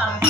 um,